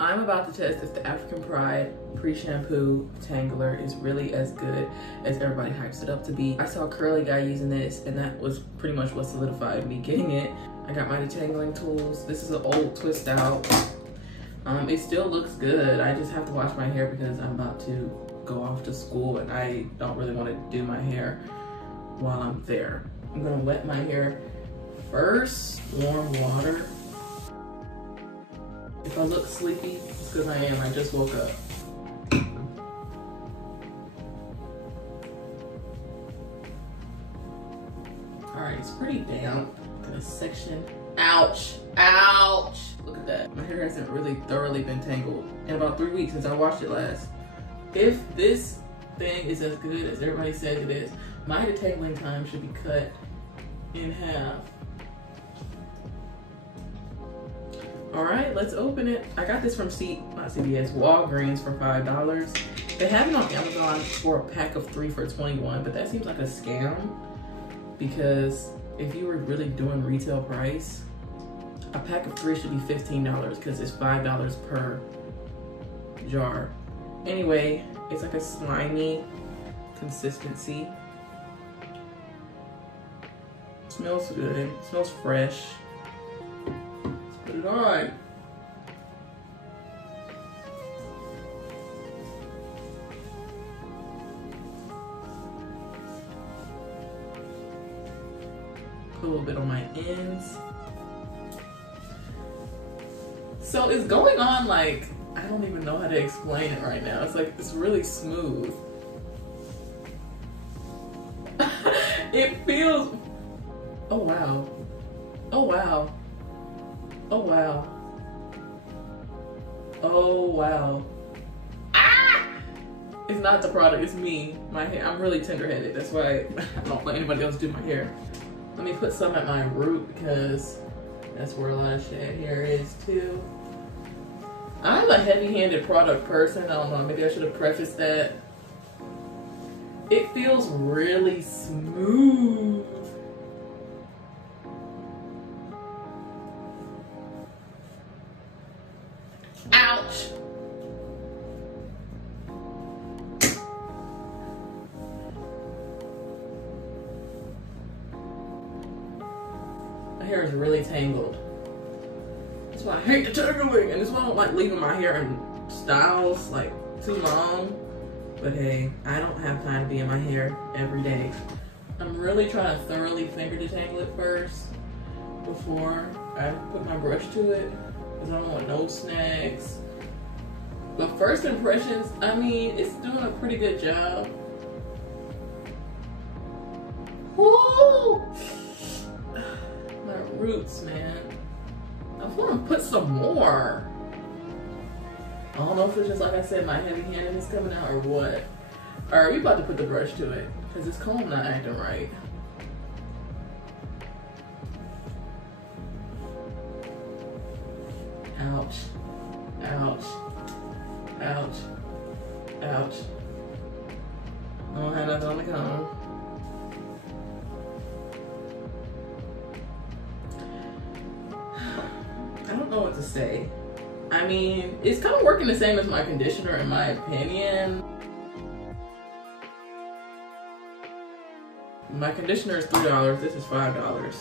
I'm about to test if the African Pride Pre-Shampoo Detangler is really as good as everybody hypes it up to be. I saw a curly guy using this and that was pretty much what solidified me getting it. I got my detangling tools. This is an old twist out. It still looks good. I just have to wash my hair because I'm about to go off to school and I don't really want to do my hair while I'm there. I'm gonna wet my hair first, warm water. If I look sleepy, it's because I am. I just woke up. All right, it's pretty damp. I'm gonna section. Ouch, ouch. Look at that. My hair hasn't really thoroughly been tangled in about 3 weeks since I washed it last. If this thing is as good as everybody says it is, my detangling time should be cut in half. All right, let's open it. I got this from Walgreens for $5. They have it on Amazon for a pack of 3 for $21, but that seems like a scam because if you were really doing retail price, a pack of 3 should be $15 because it's $5 per jar. Anyway, it's like a slimy consistency. Smells good, smells fresh. Put it on. Put a little bit on my ends. So it's going on like, I don't even know how to explain it right now. It's like, it's really smooth. It feels, oh wow. Oh wow. Oh wow. Oh wow. Ah! It's not the product, it's me. My hair, I'm really tender-headed. That's why I don't let anybody else do my hair. Let me put some at my root because that's where a lot of shed hair is too. I'm a heavy-handed product person. I don't know, maybe I should have prefaced that. It feels really smooth. Ouch. My hair is really tangled. That's why I hate the tangling, and that's why I don't like leaving my hair in styles like too long. But hey, I don't have time to be in my hair every day. I'm really trying to thoroughly finger detangle it first before I put my brush to it, because I don't want no snags. But first impressions, I mean, it's doing a pretty good job. Woo! My roots, man. I want to put some more. I don't know if it's just, like I said, my heavy handed is coming out or what. All right, we about to put the brush to it because this comb not acting right. Ouch, ouch, ouch, ouch. I don't have nothing on the comb. I don't know what to say. I mean, it's kind of working the same as my conditioner in my opinion. My conditioner is $3, this is $5.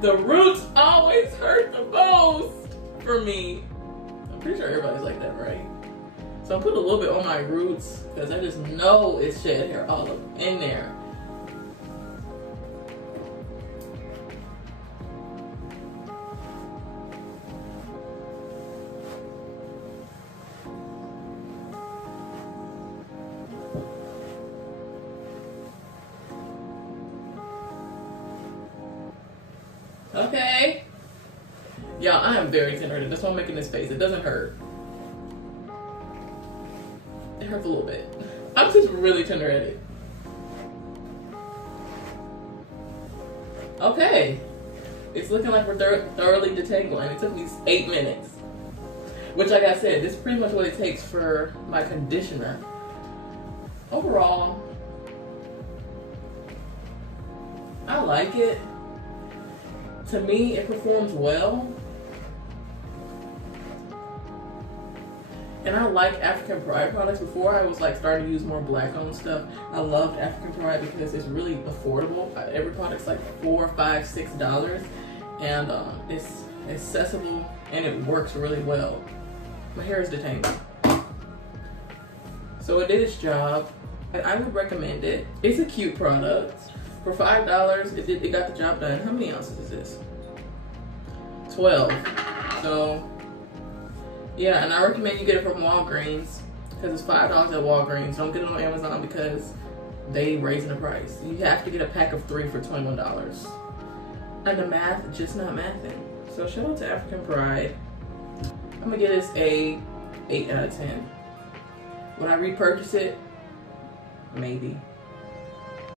The roots always hurt the most for me. I'm pretty sure everybody's like that, right? So I'm putting a little bit on my roots because I just know it's shed hair all up in there. Okay, Y'all, I am very tender-headed. That's why I'm making this face. It doesn't hurt. It hurts a little bit. I'm just really tender-headed. Okay. It's looking like we're thoroughly detangling. It took me 8 minutes. Which, like I said, this is pretty much what it takes for my conditioner. Overall, I like it. To me, it performs well. And I like African Pride products. Before I was like starting to use more black owned stuff, I loved African Pride because it's really affordable. Every product's like $4, $5, $6, and it's accessible and it works really well. My hair is detangled, so it did its job. I would recommend it. It's a cute product. For $5, it got the job done. How many ounces is this? 12. So yeah, and I recommend you get it from Walgreens because it's $5 at Walgreens. Don't get it on Amazon because they raising the price. You have to get a pack of 3 for $21. And the math just not mathing. So shout out to African Pride. I'm gonna give this a 8 out of 10. Would I repurchase it? Maybe.